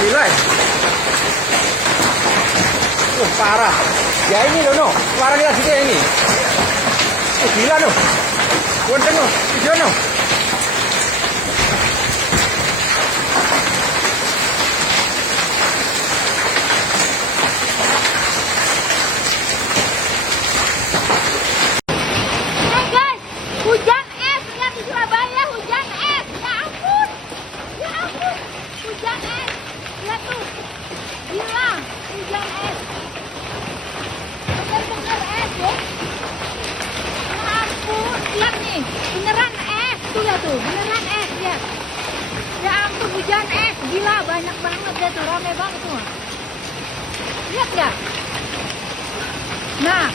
gila ya. Parah. Ya ini loh, no. Suaranya lagi kayak ini. Gila, no. Kenceng, no. Video, no. Hey guys, hujan es. Lihat di Surabaya hujan es. Ya ampun. Ya ampun. Hujan es. Lihat tuh. Gila, hujan es. Bener-bener es, ya. Ya ampun, lihat nih. Beneran es. Tuh ya tuh, beneran es, lihat. Ya ampun, hujan es. Gila, banyak banget ya tuh. Rame banget tuh. Lihat nggak? Nah,